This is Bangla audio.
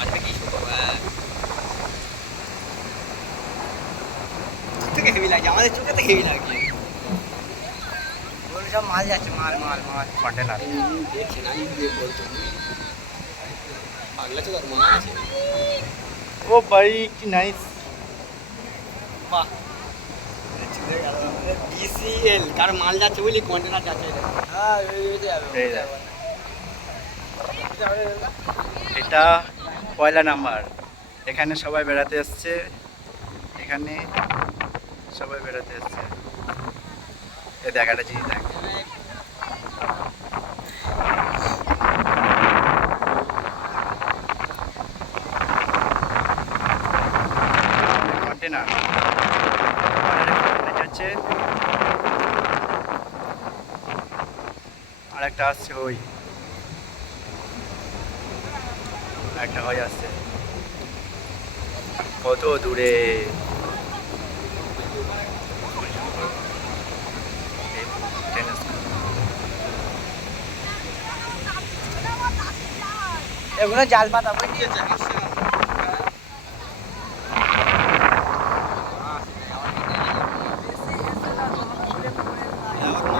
আজকে কি শুভ থেকে হেভি লাগছে, আমাদের চোখে তো হেভি লাগছে। ওর সব মাল যাচ্ছে, মাল মাল মাল কন্টেনার। দেখছেন আমি বলতো পাগলা চোখ আর মাল আছে। ও ভাই কি নাইস। বাহ চলে গেল ডিসিএল, কার মাল যাচ্ছে বুঝলি, কন্টেনার যাচ্ছে। হ্যাঁ এই দেখ। এটা পয়লা নাম্বার, এখানে সবাই বেড়াতে এসছে, এখানে সবাই বেড়াতে এসছে। এ দেখ একটা জিনিস দেখ, কন্টেনার যাচ্ছে, আর একটা আসছে, ওই একটা হয় আসছে কত দূরে। এগুলো জাল পাতা বুঝলি।